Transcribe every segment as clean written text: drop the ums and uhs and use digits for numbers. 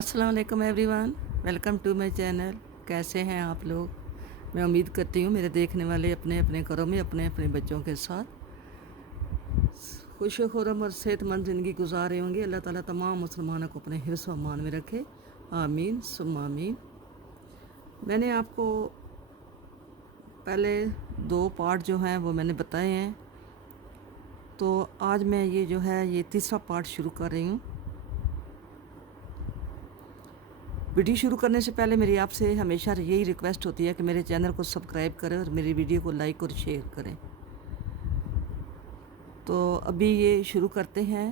अस्सलाम वालेकुम everyone, welcome to my channel. कैसे हैं आप लोग? मैं उम्मीद करती हूँ मेरे देखने वाले अपने अपने घरों में अपने अपने बच्चों के साथ खुश खुरम और सेहतमंद ज़िंदगी गुजार रहे होंगे। अल्लाह ताला तमाम मुसलमानों को अपने हिफ्ज़ व अमान में रखे, आमीन सुम्मा आमीन। मैंने आपको पहले 2 पार्ट जो हैं वो मैंने बताए हैं, तो आज मैं ये तीसरा पार्ट शुरू कर रही हूँ। वीडियो शुरू करने से पहले मेरी आपसे हमेशा यही रिक्वेस्ट होती है कि मेरे चैनल को सब्सक्राइब करें और मेरी वीडियो को लाइक और शेयर करें। तो अभी ये शुरू करते हैं।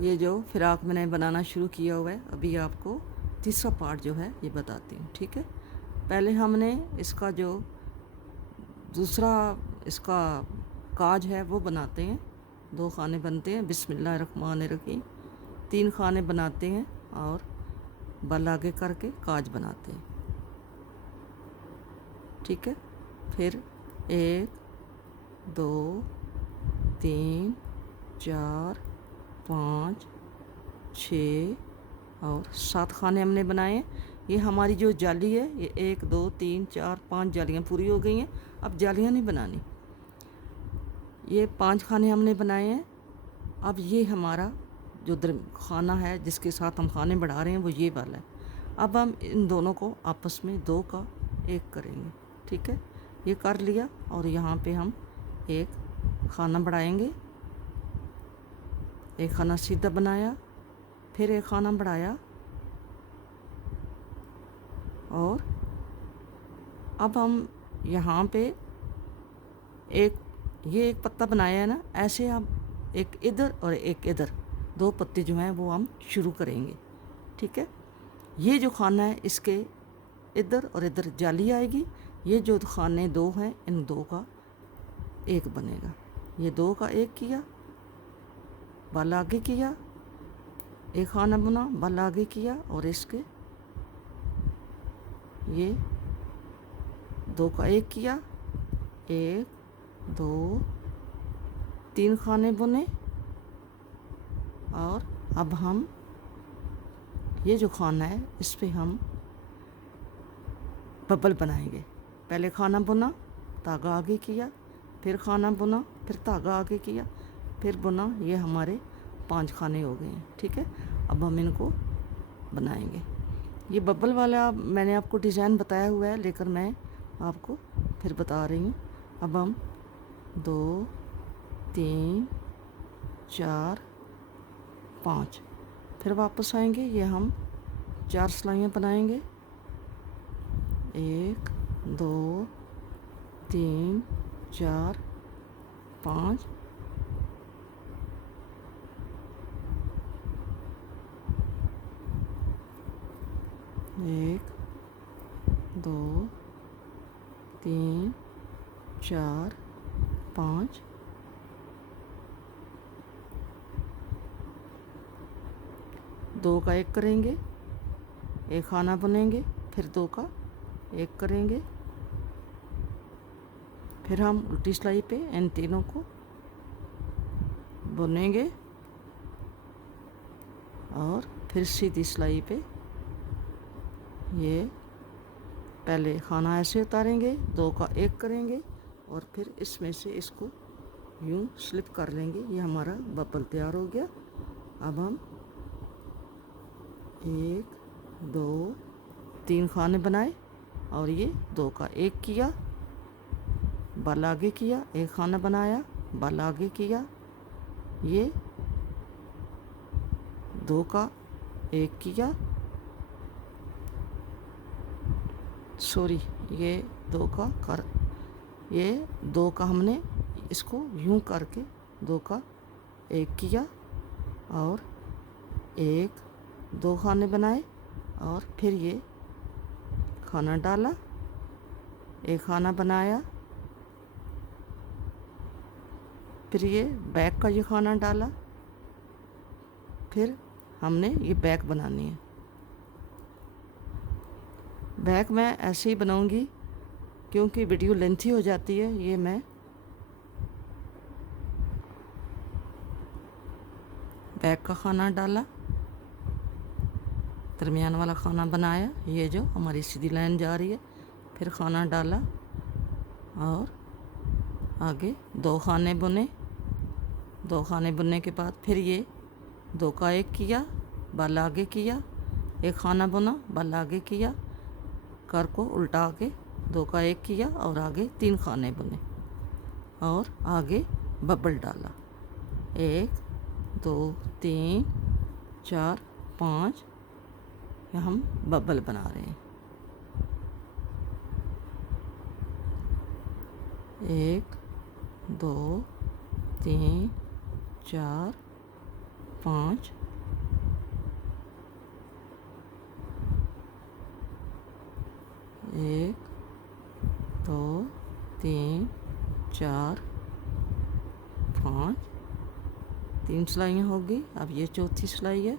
ये जो फ़िराक मैंने बनाना शुरू किया हुआ है, अभी आपको तीसरा पार्ट जो है ये बताती हूँ, ठीक है। पहले हमने इसका जो दूसरा इसका काज है वो बनाते हैं। 2 खाने बनते हैं, बिस्मिल्लाहिर्रहमानिर्रहीम। 3 खाने बनाते हैं और बल आगे करके काज बनाते हैं, ठीक है। फिर 1 2 3 4 5 6 और 7 खाने हमने बनाए हैं। ये हमारी जो जाली है ये 1 2 3 4 5 जालियाँ पूरी हो गई हैं। अब जालियाँ नहीं बनानी। ये 5 खाने हमने बनाए हैं। अब ये हमारा जो खाना है जिसके साथ हम खाने बढ़ा रहे हैं वो ये वाला है। अब हम इन दोनों को आपस में 2 का 1 करेंगे, ठीक है। ये कर लिया और यहाँ पे हम एक खाना बढ़ाएंगे। एक खाना सीधा बनाया, फिर एक खाना बढ़ाया और अब हम यहाँ पे एक पत्ता बनाया है ना, ऐसे हम एक इधर और एक इधर 2 पत्ते जो हैं वो हम शुरू करेंगे, ठीक है। ये जो खाना है इसके इधर और इधर जाली आएगी। ये जो खाने 2 हैं इन 2 का 1 बनेगा। ये 2 का 1 किया, बल आगे किया, एक खाना बुना, बल आगे किया और इसके ये 2 का 1 किया, 1 2 3 खाने बुने और अब हम ये जो खाना है इस पे हम बबल बनाएंगे। पहले खाना बुना, धागा आगे किया, फिर खाना बुना, फिर धागा आगे किया, फिर बुना। ये हमारे 5 खाने हो गए हैं, ठीक है। अब हम इनको बनाएंगे। ये बबल वाला मैंने आपको डिज़ाइन बताया हुआ है, लेकर मैं आपको फिर बता रही हूँ। अब हम 2 3 4 5 फिर वापस आएंगे। ये हम 4 सिलाइयाँ बनाएंगे। 1 2 3 4 5 1 2 3 4 5 2 का 1 करेंगे, एक खाना बुनेंगे, फिर 2 का 1 करेंगे, फिर हम उल्टी सिलाई पे इन तीनों को बुनेंगे और फिर सीधी सिलाई पे ये पहले खाना ऐसे उतारेंगे, 2 का 1 करेंगे और फिर इसमें से इसको यूं स्लिप कर लेंगे। ये हमारा बबल तैयार हो गया। अब हम 1 2 3 खाने बनाए और ये 2 का 1 किया, बल आगे किया, एक खाना बनाया, बल आगे किया, ये 2 का 1 किया, सॉरी ये 2 का कर ये 2 का हमने इसको यूं करके 2 का 1 किया और 1 2 खाने बनाए और फिर ये खाना डाला, एक खाना बनाया, फिर ये बैक का ये खाना डाला, फिर हमने ये बैक बनानी है। बैक मैं ऐसे ही बनाऊंगी क्योंकि वीडियो लेंथी हो जाती है। ये मैं एक का खाना डाला, दरमियान वाला खाना बनाया, ये जो हमारी सीधी लाइन जा रही है, फिर खाना डाला और आगे 2 खाने बुने। 2 खाने बुनने के बाद फिर ये 2 का 1 किया, बल आगे किया, एक खाना बुना, बल आगे किया, कर को उल्टा के 2 का 1 किया और आगे 3 खाने बुने और आगे बबल डाला। 1 2 3 4 5, हम बबल बना रहे हैं। 1 2 3 4 5, 1 2 3 4 5, 3 सिलाइयाँ होगी। अब ये चौथी सिलाई है।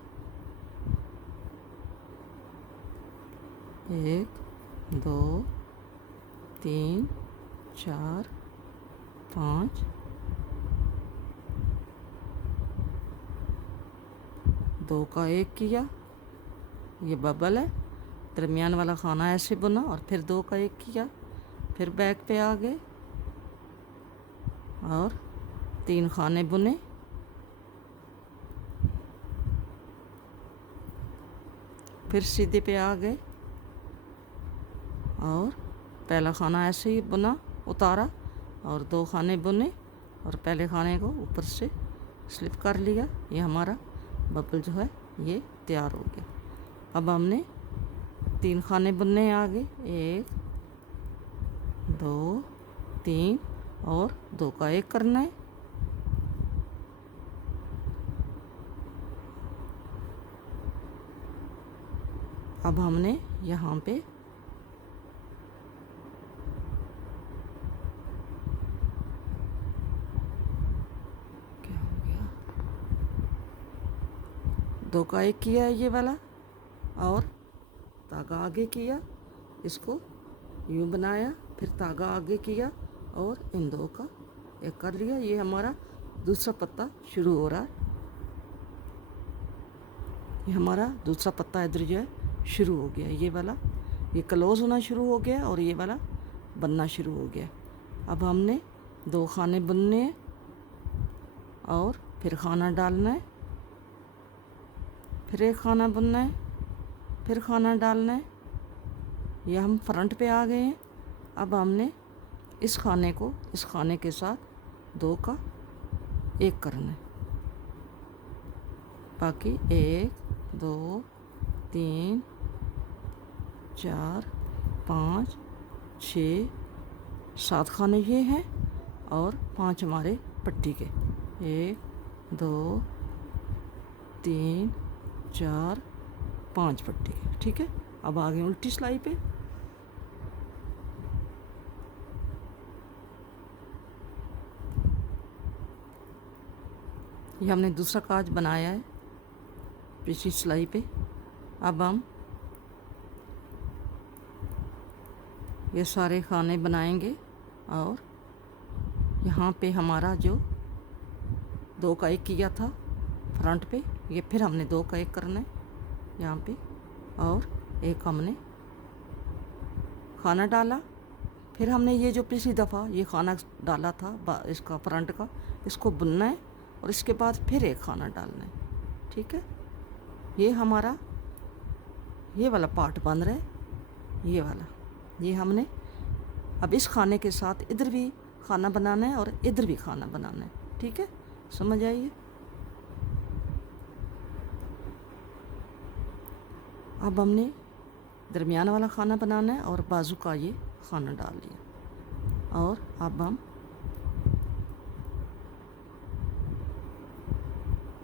1 2 3 4 5, 2 का 1 किया, ये बबल है। दरमियान वाला खाना ऐसे बुना और फिर 2 का 1 किया, फिर बैक पे आ गए और 3 खाने बुने, फिर सीधे पे आ गए और पहला खाना ऐसे ही बुना, उतारा और 2 खाने बुने और पहले खाने को ऊपर से स्लिप कर लिया। ये हमारा बबल जो है ये तैयार हो गया। अब हमने 3 खाने बुनने आगे, 1 2 3 और 2 का 1 करना है। अब हमने यहाँ पे क्या हो गया, 2 का 1 किया है ये वाला और धागा आगे किया, इसको यूँ बनाया, फिर धागा आगे किया और इन 2 का 1 कर लिया। ये हमारा दूसरा पत्ता शुरू हो रहा है। ये हमारा दूसरा पत्ता इधर जो है शुरू हो गया। ये वाला ये क्लोज होना शुरू हो गया और ये वाला बनना शुरू हो गया। अब हमने 2 खाने बुनने हैं और फिर खाना डालना है, फिर एक खाना बुनना है, फिर खाना डालना है। ये हम फ्रंट पे आ गए हैं। अब हमने इस खाने को इस खाने के साथ 2 का 1 करना है। बाकी 1 2 3 4 5 6 7 खाने ये हैं और 5 हमारे पट्टी के। 1 2 3 4 5 पट्टी के, ठीक है। अब आगे उल्टी सिलाई पे ये हमने दूसरा काज बनाया है पिछली सिलाई पे। अब हम ये सारे खाने बनाएंगे और यहाँ पे हमारा जो 2 का 1 किया था फ्रंट पे, ये फिर हमने 2 का 1 करना है यहाँ पे और एक हमने खाना डाला। फिर हमने ये जो पिछली दफ़ा ये खाना डाला था इसका फ्रंट का, इसको बुनना है और इसके बाद फिर एक खाना डालना है, ठीक है। ये हमारा ये वाला पार्ट बन रहा है, ये वाला। ये हमने अब इस खाने के साथ इधर भी खाना बनाना है और इधर भी खाना बनाना है, ठीक है। समझ आइए। अब हमने दरमियान वाला खाना बनाना है और बाजू का ये खाना डाल लिया और अब हम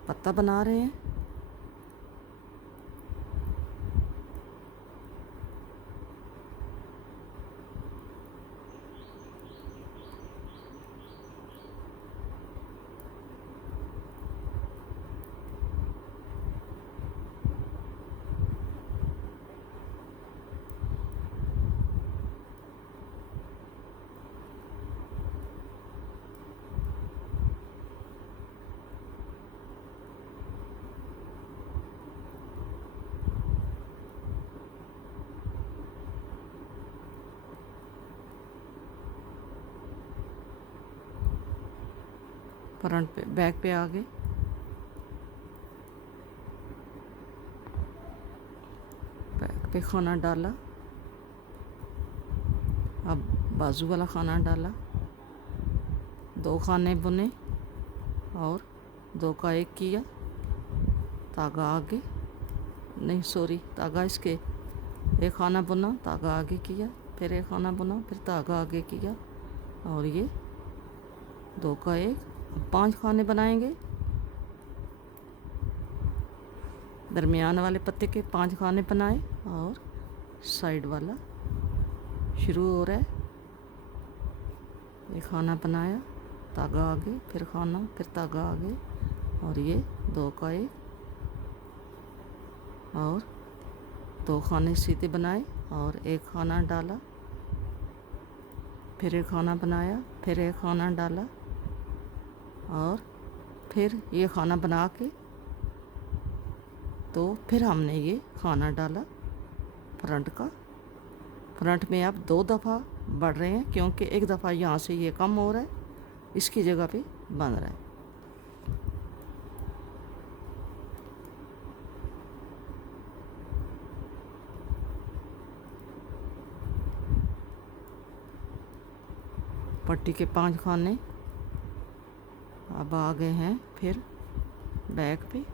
पत्ता बना रहे हैं। फ्रंट पे बैक पे आ गए, बैक पे खाना डाला, अब बाजू वाला खाना डाला, 2 खाने बुने और 2 का 1 किया, धागा आगे नहीं सॉरी धागा इसके, एक खाना बुना, धागा आगे किया, फिर एक खाना बुना, फिर धागा आगे किया और ये 2 का 1, 5 खाने बनाएंगे। दरमियान वाले पत्ते के 5 खाने बनाए और साइड वाला शुरू हो रहा है, ये खाना बनाया, धागा आगे, फिर खाना, फिर धागा आगे और ये 2 का 1 और 2 खाने सीधे बनाए और एक खाना डाला, फिर एक खाना बनाया, फिर एक खाना डाला और फिर ये खाना बना के तो फिर हमने ये खाना डाला फ्रंट का। फ्रंट में अब 2 दफ़ा बढ़ रहे हैं क्योंकि एक दफ़ा यहाँ से ये कम हो रहा है, इसकी जगह पे बन रहा है। पट्टी के 5 खाने अब आ गए हैं फिर बैक पे,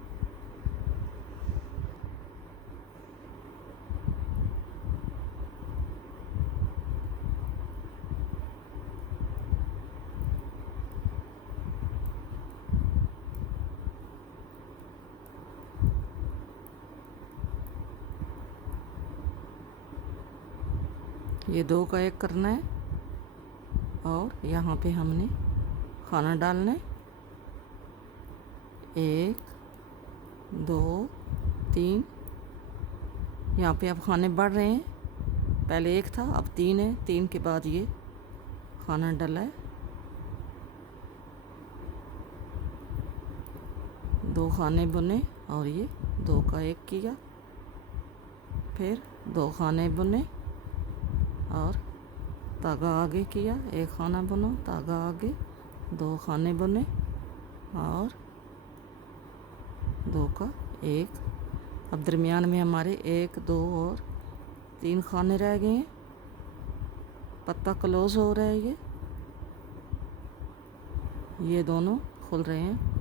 ये 2 का 1 करना है और यहाँ पे हमने खाना डालना है, 1 2 3, यहाँ पे अब खाने बढ़ रहे हैं, पहले 1 था अब 3 है, 3 के बाद ये खाना डाला है, 2 खाने बुने और ये 2 का 1 किया, फिर 2 खाने बुने और धागा आगे किया, एक खाना बुना, धागा आगे, 2 खाने बुने और 2 का 1। अब दरमियान में हमारे 1 2 और 3 खाने रह गए हैं, पत्ता क्लोज हो रहा है, ये दोनों खुल रहे हैं।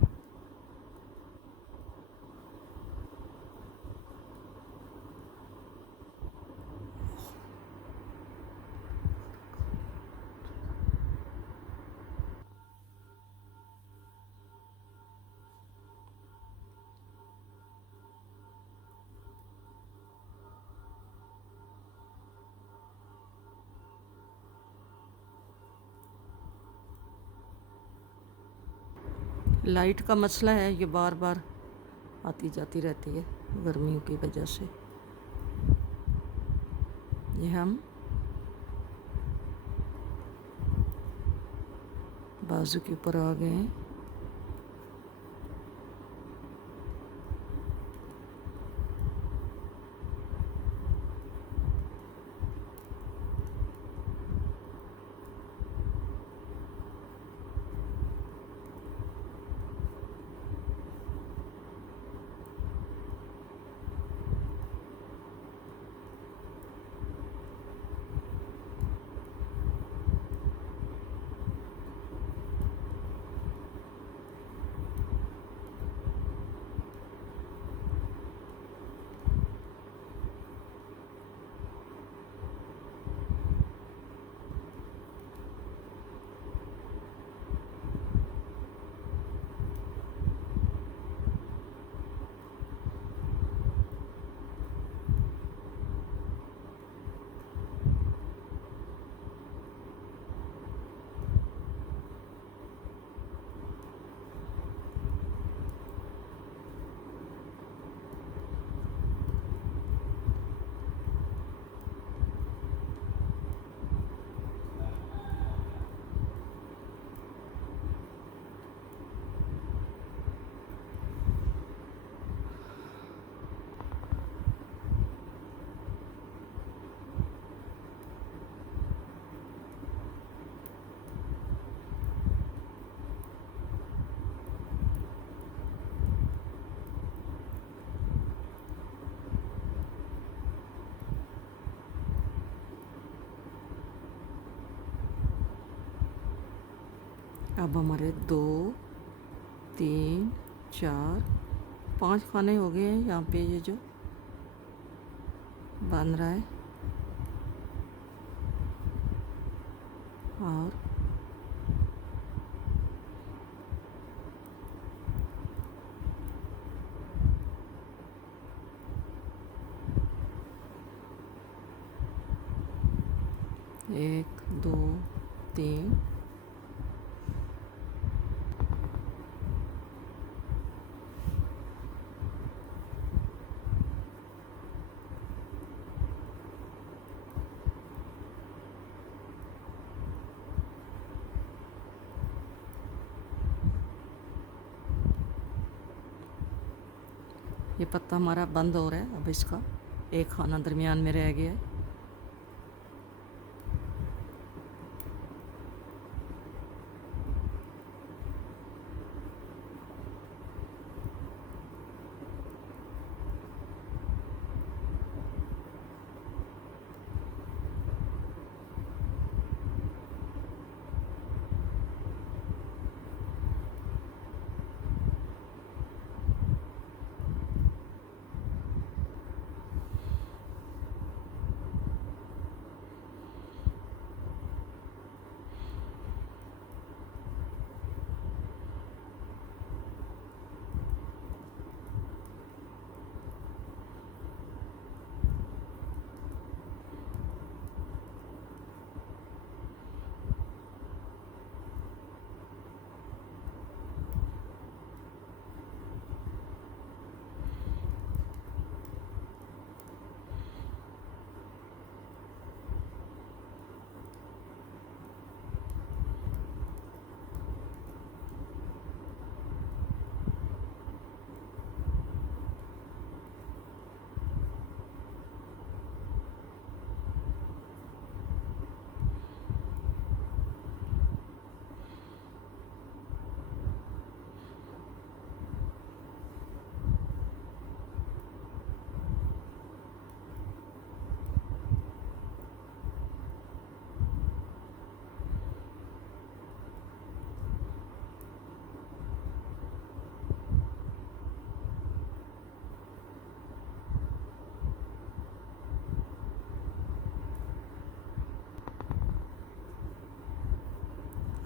लाइट का मसला है, ये बार बार आती जाती रहती है गर्मियों की वजह से। ये हम बाजू के ऊपर आ गए हैं, अब हमारे 2 3 4 5 खाने हो गए हैं यहाँ पे, ये जो बन रहा है। और एक 2 3 ये पत्ता हमारा बंद हो रहा है। अब इसका एक खाना दरमियान में रह गया है।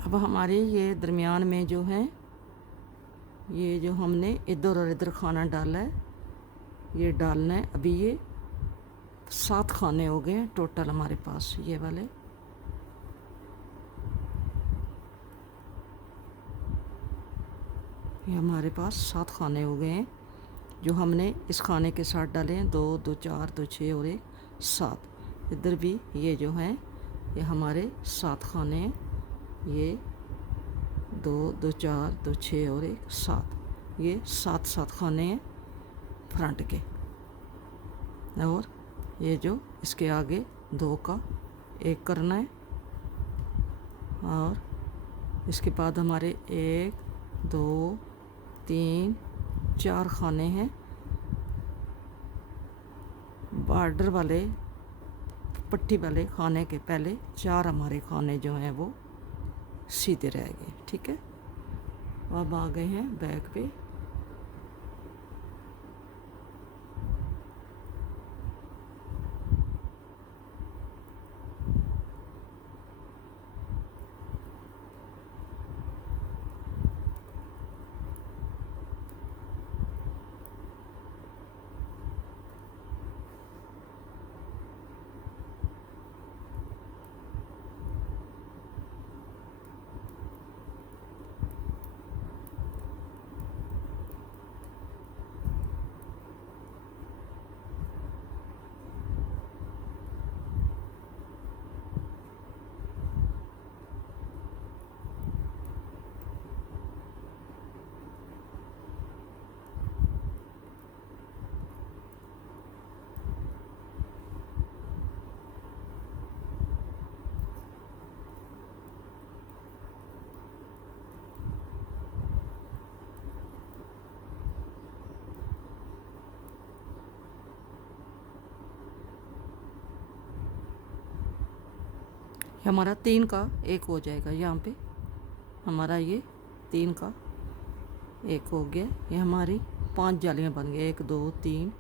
अब हमारे ये दरमियान में जो है, ये जो हमने इधर और इधर खाना डाला है, ये डालना है। अभी ये 7 खाने हो गए हैं टोटल हमारे पास, ये वाले। ये हमारे पास 7 खाने हो गए हैं जो हमने इस खाने के साथ डाले हैं। 2 2 4 2 6 और 1 7। इधर भी ये जो हैं ये हमारे 7 खाने हैं। ये 2 2 4 2 6 और 1 7। ये 7 खाने हैं फ्रंट के। और ये जो इसके आगे 2 का 1 करना है। और इसके बाद हमारे 1 2 3 4 खाने हैं। बॉर्डर वाले पट्टी वाले खाने के पहले 4 हमारे खाने जो हैं वो सीधे रह गए। ठीक है, अब आ गए हैं बैक पे। हमारा 3 का 1 हो जाएगा यहाँ पे। हमारा ये 3 का 1 हो गया। ये हमारी 5 जालियाँ बन गई, 1 2 3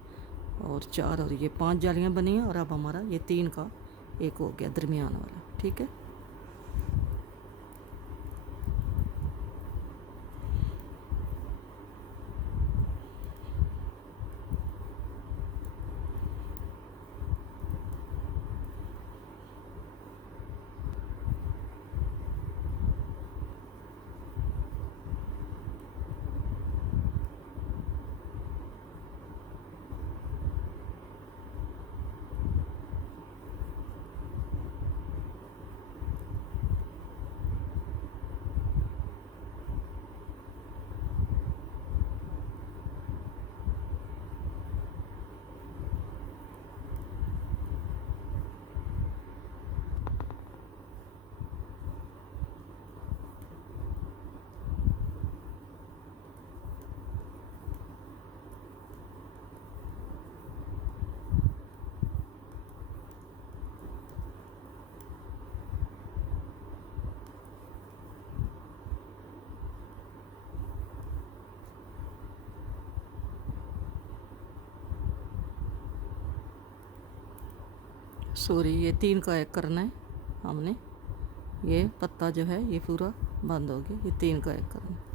और 4, और ये 5 जालियाँ बनी हैं। और अब हमारा ये 3 का 1 हो गया दरमियान वाला, ठीक है। सॉरी, ये 3 का 1 करना है हमने। ये पत्ता जो है ये पूरा बंद हो गया, ये 3 का 1 करना है।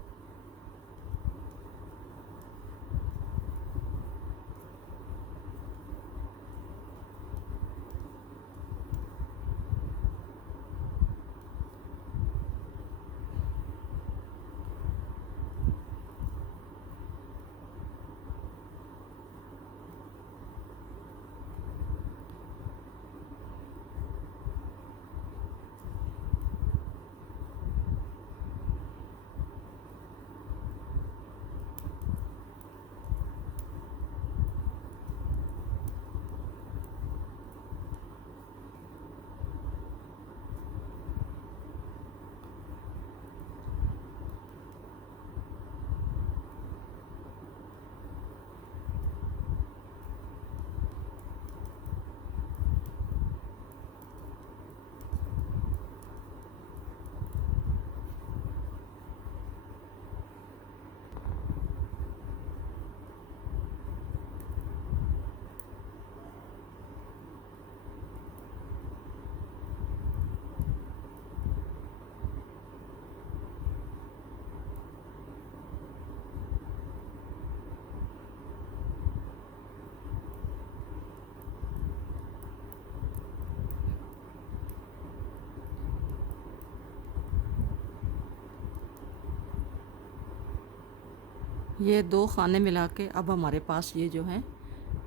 ये 2 खाने मिला के अब हमारे पास ये जो हैं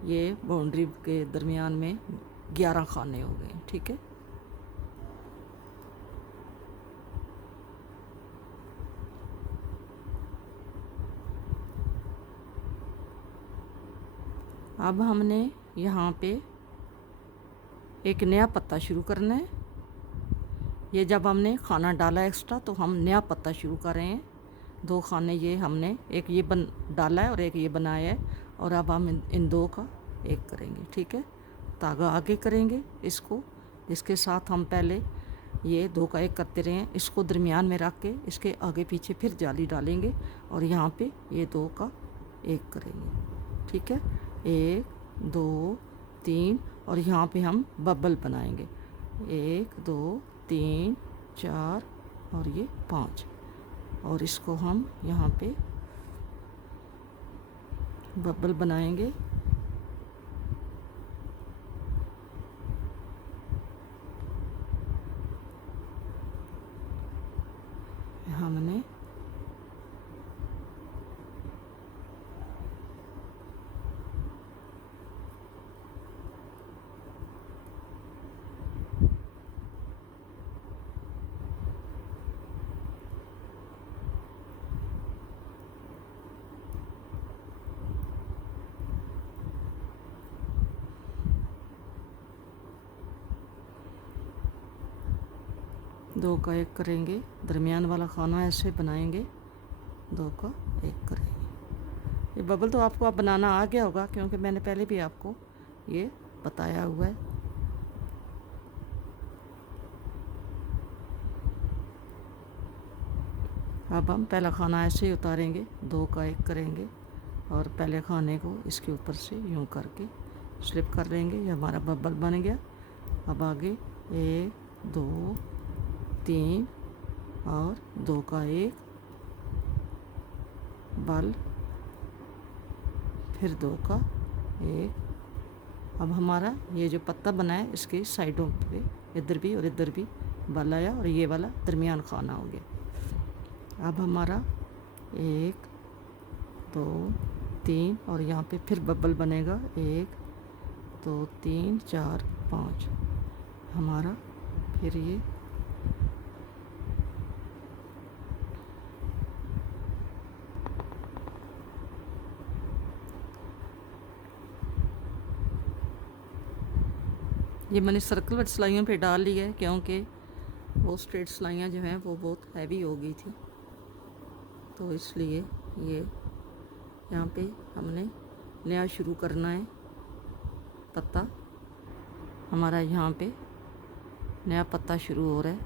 ये बाउंड्री के दरमियान में 11 खाने हो गए, ठीक है। अब हमने यहाँ पे एक नया पत्ता शुरू करना है। ये जब हमने खाना डाला एक्स्ट्रा तो हम नया पत्ता शुरू कर रहे हैं। 2 खाने ये हमने एक ये डाला है और एक ये बनाया है, और अब हम इन 2 का 1 करेंगे, ठीक है। धागा आगे करेंगे इसको, इसके साथ हम पहले ये 2 का 1 करते रहे, इसको दरमियान में रख के इसके आगे पीछे फिर जाली डालेंगे और यहाँ पे ये 2 का 1 करेंगे, ठीक है। 1 2 3 और यहाँ पे हम बबल बनाएंगे, 1 2 3 4 और ये 5, और इसको हम यहाँ पे बबल बनाएंगे। हमने दो का 1 करेंगे, दरमियान वाला खाना ऐसे बनाएंगे, 2 का 1 करेंगे। ये बबल तो आपको अब बनाना आ गया होगा क्योंकि मैंने पहले भी आपको ये बताया हुआ है। अब हम पहला खाना ऐसे ही उतारेंगे, 2 का 1 करेंगे और पहले खाने को इसके ऊपर से यूं करके स्लिप कर लेंगे। ये हमारा बबल बन गया। अब आगे 1 2 3 और 2 का 1 बल, फिर 2 का 1। अब हमारा ये जो पत्ता बना है इसके साइडों पे इधर भी और इधर भी बल आया और ये वाला दरमियान खाना हो गया। अब हमारा 1 2 3 और यहाँ पे फिर बबल बनेगा 1 2 3 4 5 हमारा। फिर ये मैंने सर्कल वाली सिलाइयों पे डाल ली है, क्योंकि वो स्ट्रेट सिलाइयाँ जो हैं वो बहुत हैवी हो गई थी, तो इसलिए ये यहाँ पे हमने नया शुरू करना है। पत्ता हमारा यहाँ पे नया पत्ता शुरू हो रहा है।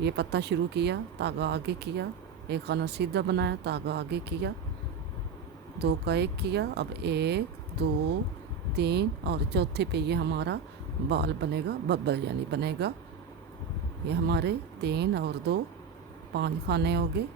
ये पत्ता शुरू किया, धागा आगे किया, एक खाना सीधा बनाया, धागा आगे किया, 2 का 1 किया। अब 1 2 3 और चौथे पे ये हमारा बाल बनेगा, बब्बल यानी बनेगा। ये हमारे 3 और 2 5 खाने हो गए।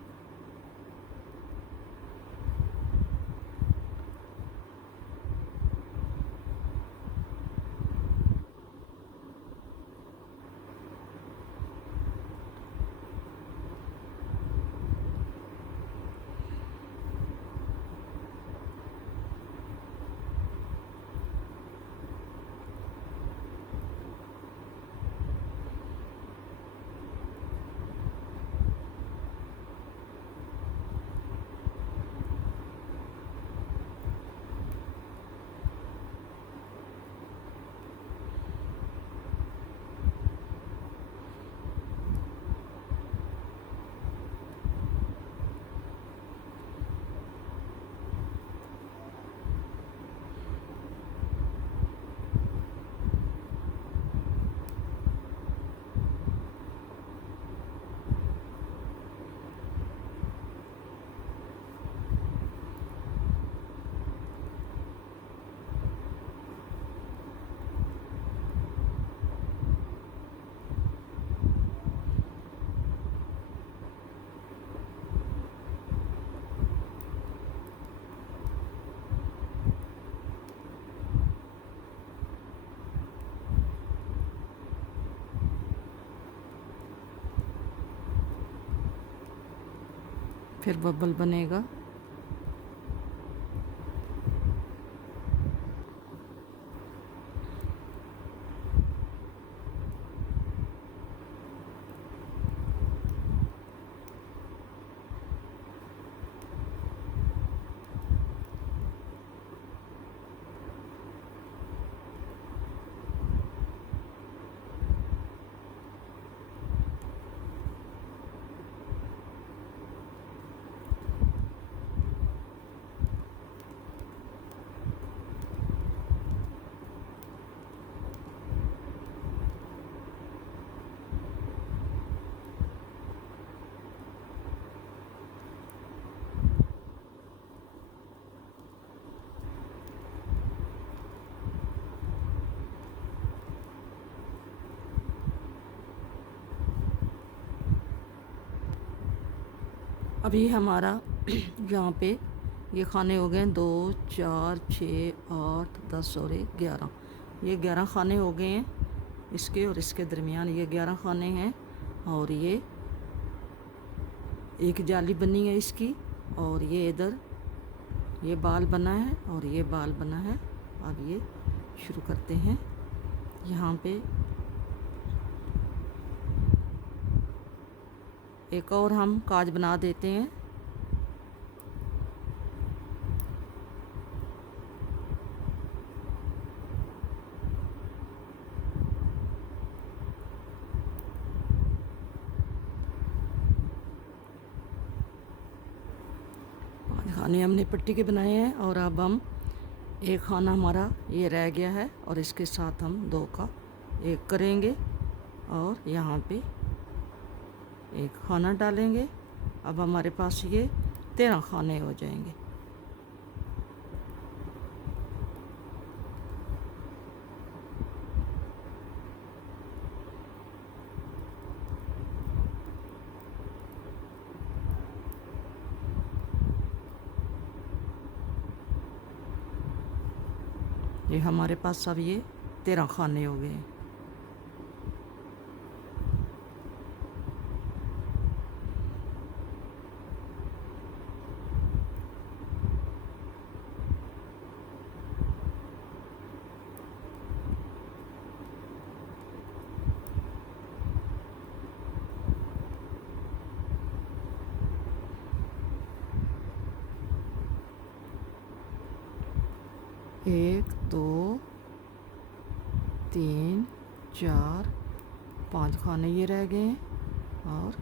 फिर बबल बनेगा। अभी हमारा यहाँ पे ये खाने हो गए 2 4 6 8 10 और 1 11। ये 11 खाने हो गए हैं इसके और इसके दरमियान, ये 11 खाने हैं। और ये एक जाली बनी है इसकी, और ये इधर ये बाल बना है और ये बाल बना है। अब ये शुरू करते हैं। यहाँ पे एक और हम काज बना देते हैं। खाने हमने पट्टी के बनाए हैं और अब हम एक खाना हमारा ये रह गया है और इसके साथ हम 2 का 1 करेंगे और यहाँ पे एक खाना डालेंगे। अब हमारे पास ये 13 खाने हो जाएंगे। ये हमारे पास सब ये 13 खाने हो गए। एक, दो, तीन, चार, 5 खाने ये रह गए हैं और